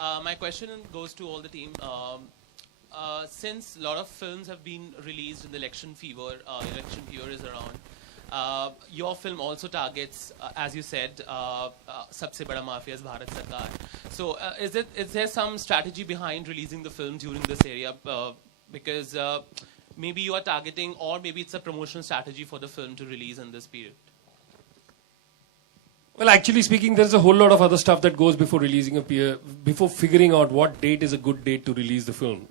My question goes to all the team. Since a lot of films have been released in the election fever is around, your film also targets, as you said, Sabse Bada Mafia is Bharat Sarkar. So is there some strategy behind releasing the film during this area? Because maybe you are targeting, or maybe it's a promotional strategy for the film to release in this period. Well, actually speaking, there's a whole lot of other stuff that goes before releasing before figuring out what date is a good date to release the film.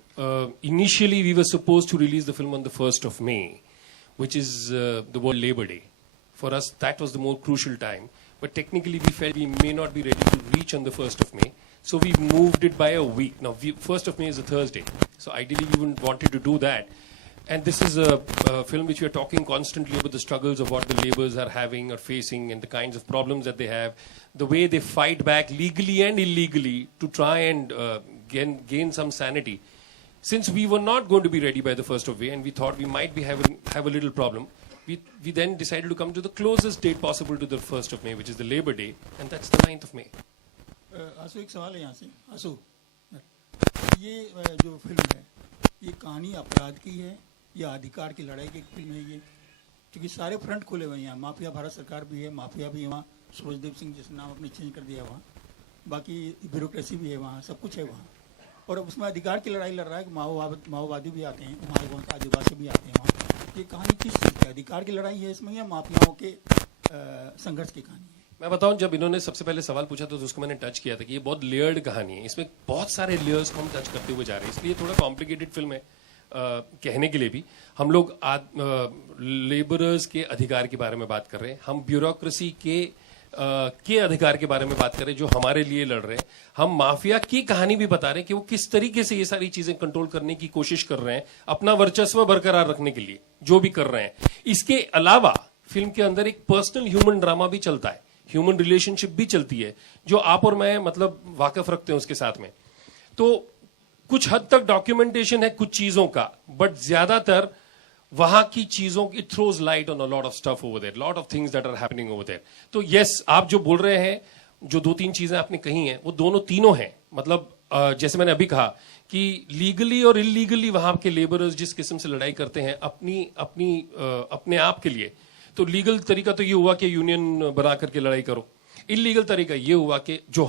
Initially, we were supposed to release the film on the 1st of May, which is the World Labour Day. For us, that was the more crucial time. But technically, we felt we may not be ready to reach on the 1st of May. So we moved it by a week. Now, 1st of May is a Thursday. So ideally, we wouldn't wanted to do that. And this is a film which we are talking constantly about the struggles of what the labourers are having or facing and the kinds of problems that they have, the way they fight back legally and illegally to try and gain some sanity. Since we were not going to be ready by the 1st of May and we thought we might be have a little problem, we then decided to come to the closest date possible to the 1st of May, which is the Labour Day, and that's the 9th of May. आसू एक सवाल है यहाँ से आसू ये जो film है ये कहानी अपराध की है या अधिकार की लड़ाई की फिल्म है ये क्योंकि सारे फ्रंट खुले हुए हैं यहाँ माफिया भारत सरकार भी है माफिया भी है वहाँ सूरजदेव सिंह जिसने नाम अपने चेंज कर दिया वहाँ बाकी ब्यूरोक्रेसी भी है वहाँ सब कुछ है वहाँ और उसमें अधिकार की लड़ाई लड़ रहा है माओवादी भी आते हैं वहाँ के आदिवासी भी आते हैं वहाँ ये कहानी किस चीज़ की अधिकार की लड़ाई है इसमें या माफियाओं के संघर्ष की कहानी है मैं बताऊं जब इन्होंने सबसे पहले सवाल पूछा तो उसको मैंने टच किया था कि ये बहुत लेयर्ड कहानी है इसमें बहुत सारे लेयर्स को हम टच करते हुए जा रहे हैं इसलिए थोड़ा कॉम्प्लिकेटेड फिल्म है कहने के लिए भी हम लोग लेबरर्स के अधिकार के बारे में बात कर रहे हैं हम ब्यूरोक्रेसी के अधिकार के बारे में बात कर रहे हैं जो हमारे लिए लड़ रहे हैं हम माफिया की कहानी भी बता रहे हैं कि वो किस तरीके से ये सारी चीजें कंट्रोल करने की कोशिश कर रहे हैं अपना वर्चस्व बरकरार रखने के लिए जो भी कर रहे हैं इसके अलावा फिल्म के अंदर एक पर्सनल ह्यूमन ड्रामा भी चलता है ह्यूमन रिलेशनशिप भी चलती है जो आप और मैं मतलब वाकिफ रखते हैं उसके साथ में तो कुछ हद तक डॉक्यूमेंटेशन है कुछ चीजों का बट ज्यादातर वहां की चीजों की throws light on a lot of stuff over there lot of things that are happening over there तो यस आप जो बोल रहे हैं जो दो तीन चीजें आपने कही हैं वो दोनों तीनों हैं मतलब जैसे मैंने अभी कहा कि लीगली और इलीगली वहां के लेबरर्स जिस किस्म से लड़ाई करते हैं अपने आप के लिए तो लीगल तरीका तो ये हुआ कि यूनियन बना करके लड़ाई करो इलीगल तरीका ये हुआ कि जो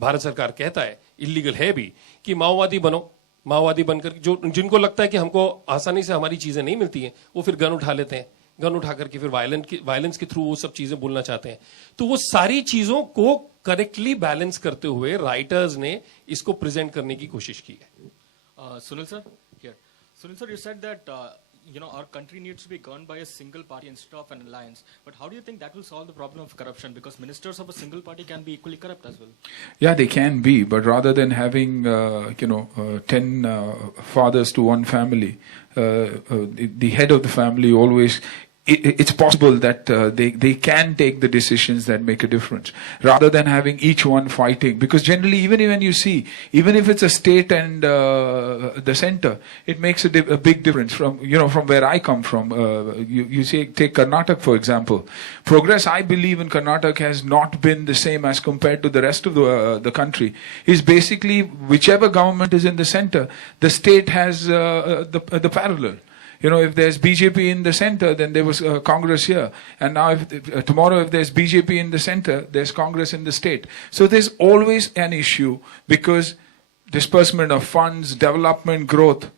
भारत सरकार कहता है इलीगल है भी कि माओवादी बनो माओवादी बनकर जो जिनको लगता है कि हमको आसानी से हमारी चीजें नहीं मिलती हैं वो फिर गन उठा लेते हैं गन उठा करके फिर वायलेंस के थ्रू वो सब चीजें बोलना चाहते हैं तो वो सारी चीजों को करेक्टली बैलेंस करते हुए राइटर्स ने इसको प्रेजेंट करने की कोशिश की है Sunil sir, you said that our country needs to be governed by a single party instead of an alliance. But how do you think that will solve the problem of corruption? Because ministers of a single party can be equally corrupt as well. Yeah, they can be. But rather than having, 10 fathers to one family, the head of the family always... It's possible that they can take the decisions that make a difference rather than having each one fighting. Because generally, even when you see, even if it's a state and the center, it makes a big difference. From where I come from, you say take Karnataka for example. Progress, I believe, in Karnataka has not been the same as compared to the rest of the country. Is basically whichever government is in the center, the state has the parallel. If there's BJP in the center, then there was Congress here. And now tomorrow if there's BJP in the center, there's Congress in the state. So there's always an issue because disbursement of funds, development, growth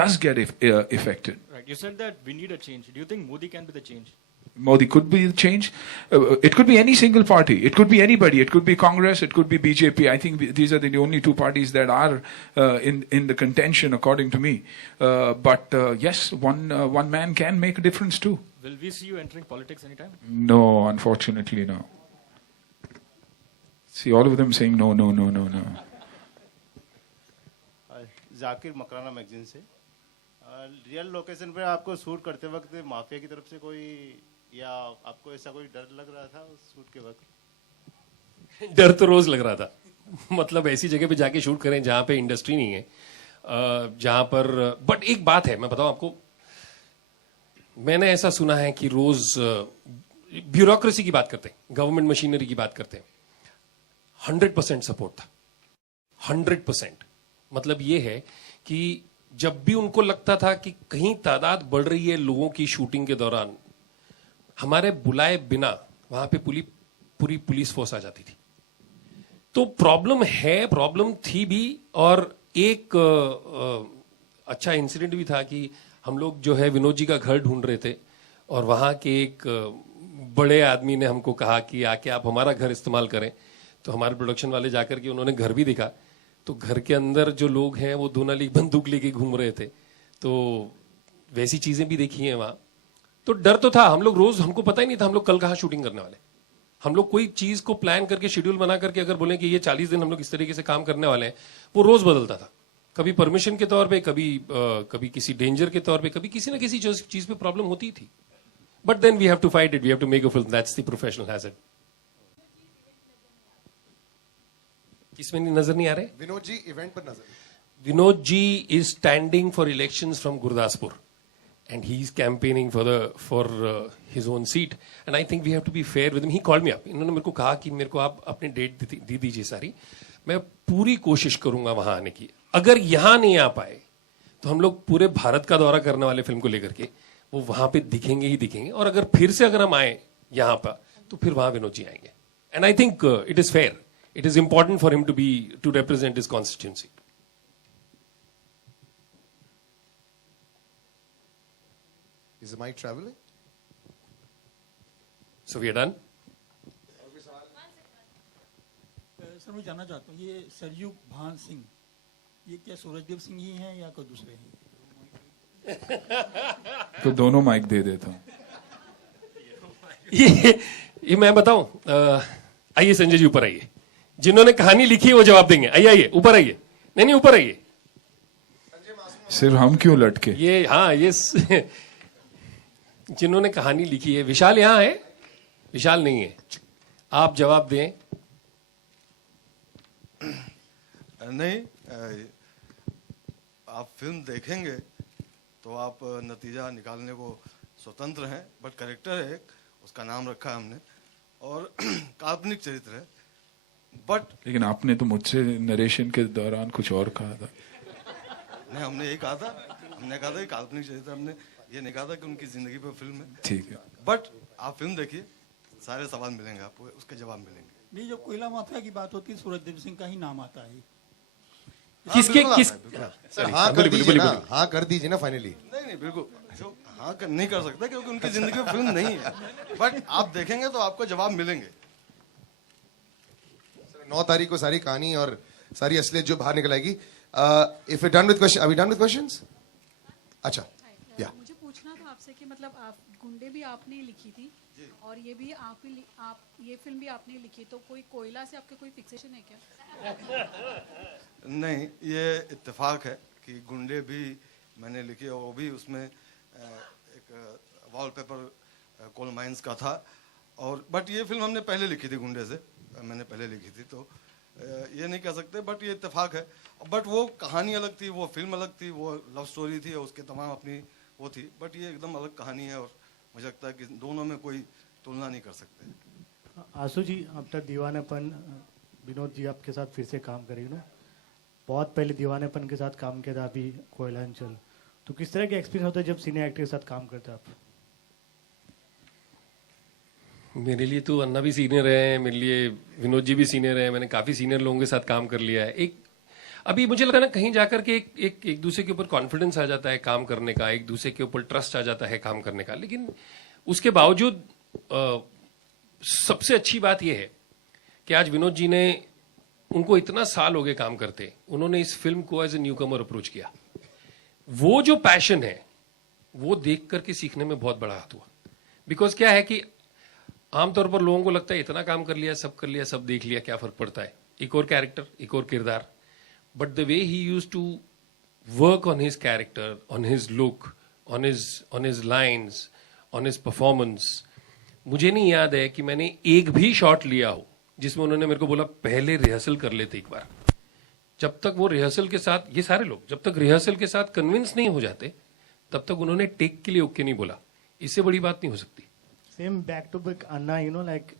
does get affected. Right. You said that we need a change. Do you think Modi can be the change? Modi could be the change. It could be any single party. It could be anybody. It could be Congress. It could be BJP. I think these are the only two parties that are in the contention, according to me. But yes, one man can make a difference too. Will we see you entering politics anytime? No, unfortunately, no. See, all of them saying no. Zakir Makrana magazine से real location पे आपको shoot करते वक्त mafia की तरफ से कोई या आपको ऐसा कोई डर लग रहा था उस शूट के वक्त डर तो रोज लग रहा था मतलब ऐसी जगह पे जाके शूट करें जहां पे इंडस्ट्री नहीं है जहां पर बट एक बात है मैं बताऊं आपको मैंने ऐसा सुना है कि रोज ब्यूरोक्रेसी की बात करते हैं गवर्नमेंट मशीनरी की बात करते हैं 100% सपोर्ट था 100%। मतलब ये है कि जब भी उनको लगता था कि कहीं तादाद बढ़ रही है लोगों की शूटिंग के दौरान, हमारे बुलाए बिना वहां पे पूरी पुलिस फोर्स आ जाती थी। तो प्रॉब्लम है, प्रॉब्लम थी भी। और एक अच्छा इंसिडेंट भी था कि हम लोग जो है विनोद जी का घर ढूंढ रहे थे और वहां के एक बड़े आदमी ने हमको कहा कि आके आप हमारा घर इस्तेमाल करें। तो हमारे प्रोडक्शन वाले जाकर के उन्होंने घर भी दिखा, तो घर के अंदर जो लोग हैं वो 2 नाली बंदूक लेके घूम रहे थे। तो वैसी चीजें भी देखी हैं वहां। तो डर तो था, हम लोग रोज, हमको पता ही नहीं था हम लोग कल कहाँ शूटिंग करने वाले। हम लोग कोई चीज को प्लान करके शेड्यूल बना करके अगर बोले कि ये 40 दिन हम लोग इस तरीके से काम करने वाले हैं, वो रोज बदलता था। कभी परमिशन के तौर पे, कभी किसी डेंजर के तौर पे, कभी किसी ना किसी चीज पे प्रॉब्लम होती थी। But then we have to fight it, we have to make a film, that's the professional hazard. किसमें नजर नहीं आ रहे? विनोद जी इवेंट पर नजर। Vinod ji is standing for elections from Gurdaspur, and he's campaigning for his own seat. And I think we have to be fair with him. He called me up. इन्होंने मेरे को कहा कि मेरे को आप अपनी डेट दी दीजिए सारी, मैं पूरी कोशिश करूंगा वहां आने की। अगर यहां नहीं आ पाए तो हम लोग पूरे भारत का दौरा करने वाले फिल्म को लेकर के, वो वहां पे दिखेंगे ही दिखेंगे। और अगर फिर से अगर हम आए यहां पर, तो फिर वहां विनोद जी आएंगे। And I think it is fair, it is important for him to represent his constituency. Is the mic traveling? So we are done. Sir मैं जानना चाहता हूँ, ये सरयू भान सिंह, ये क्या सूरजदेव सिंह ही हैं या कोई दूसरे हैं? तो दोनों माइक दे देता हूँ। ये मैं बताऊं, आइए संजय जी ऊपर आइए। जिन्होंने कहानी लिखी है वो जवाब देंगे। आइए ऊपर आइए। नहीं ऊपर आइए। सिर्फ हम क्यों लटके? ये हाँ, ये जिन्होंने कहानी लिखी है। विशाल यहां है? विशाल नहीं है। आप जवाब दें। नहीं, आप फिल्म देखेंगे तो आप नतीजा निकालने को स्वतंत्र हैं। बट कैरेक्टर है एक, उसका नाम रखा है हमने, और काल्पनिक चरित्र है। बट लेकिन आपने तो मुझसे नरेशन के दौरान कुछ और कहा था। नहीं, हमने यही कहा था, हमने कहा था कि काल्पनिक चरित्र, हमने ये नहीं कहा था कि उनकी जिंदगी पर फिल्म है। ठीक है। बट आप फिल्म देखिए, सारे सवाल मिलेंगे आपको, उसके जवाब मिलेंगे। नहीं, जब कोयला माफिया की बात होती है सूरजदेव सिंह का ही नाम आता है। किसके किस सर हाँ कर दीजिए ना, हाँ कर दीजिए ना फाइनली। नहीं बिल्कुल, जो हाँ नहीं कर सकता क्योंकि उनकी जिंदगी में फिल्म नहीं है। बट आप देखेंगे तो आपको जवाब मिलेंगे। 9 तारीख को सारी कहानी और सारी असलियत जो बाहर निकल आएगी। If you done with question, are we done with questions? अच्छा, या मुझे पूछना था आपसे कि मतलब आप गुंडे भी आपने ही लिखी थी और ये भी आप ये फिल्म भी आपने ही लिखी, तो कोई कोयला से आपके कोई फिक्सेशन है क्या? नहीं, ये इत्तेफाक है कि गुंडे भी मैंने लिखी और वो भी उसमें एक वॉलपेपर कोल माइंस का था। और बट ये फिल्म हमने पहले लिखी थी, गुंडे से मैंने पहले लिखी थी, तो ये नहीं कह सकते। बट ये इत्तेफाक है। बट वो कहानी अलग थी, वो फिल्म अलग थी, वो लव स्टोरी थी और उसके तमाम अपनी वो थी। बट ये एकदम अलग कहानी है और मुझे लगता है कि दोनों में कोई तुलना नहीं कर सकते। आंसू जी, आफ्टर दीवानापन विनोद जी आपके साथ फिर से काम करेंगे ना? बहुत पहले दीवानापन के साथ काम किया था, अभी कोयलांचल। तो किस तरह का एक्सपीरियंस होता है जब सीनियर एक्टर के साथ काम करते हैं आप? मेरे लिए तो अन्ना भी सीनियर है, मेरे लिए विनोद जी भी सीनियर है। मैंने काफी सीनियर लोगों के साथ काम कर लिया है। अभी मुझे लगता है ना, कहीं जाकर के एक दूसरे के ऊपर कॉन्फिडेंस आ जाता है काम करने का, एक दूसरे के ऊपर ट्रस्ट आ जाता है काम करने का। लेकिन उसके बावजूद सबसे अच्छी बात यह है कि आज विनोद जी ने, उनको इतना साल हो गए काम करते, उन्होंने इस फिल्म को as a newcomer approach किया। वो जो पैशन है वो देख करके सीखने में बहुत बड़ा हाथ हुआ। बिकॉज क्या है कि आमतौर पर लोगों को लगता है इतना काम कर लिया, सब कर लिया, सब देख लिया, क्या फर्क पड़ता है, एक और कैरेक्टर, एक और किरदार। But the way he used to work on his character, on his look, on his lines, on his performance. मुझे नहीं याद है कि मैंने एक भी शॉट लिया हो जिसमें उन्होंने मेरे को बोला पहले रिहर्सल कर लेते एक बार। जब तक वो रिहर्सल के साथ, ये सारे लोग जब तक रिहर्सल के साथ कन्विंस नहीं हो जाते, तब तक उन्होंने टेक के लिए ओके नहीं बोला। इससे बड़ी बात नहीं हो सकती। Same back to back Anna, you know, like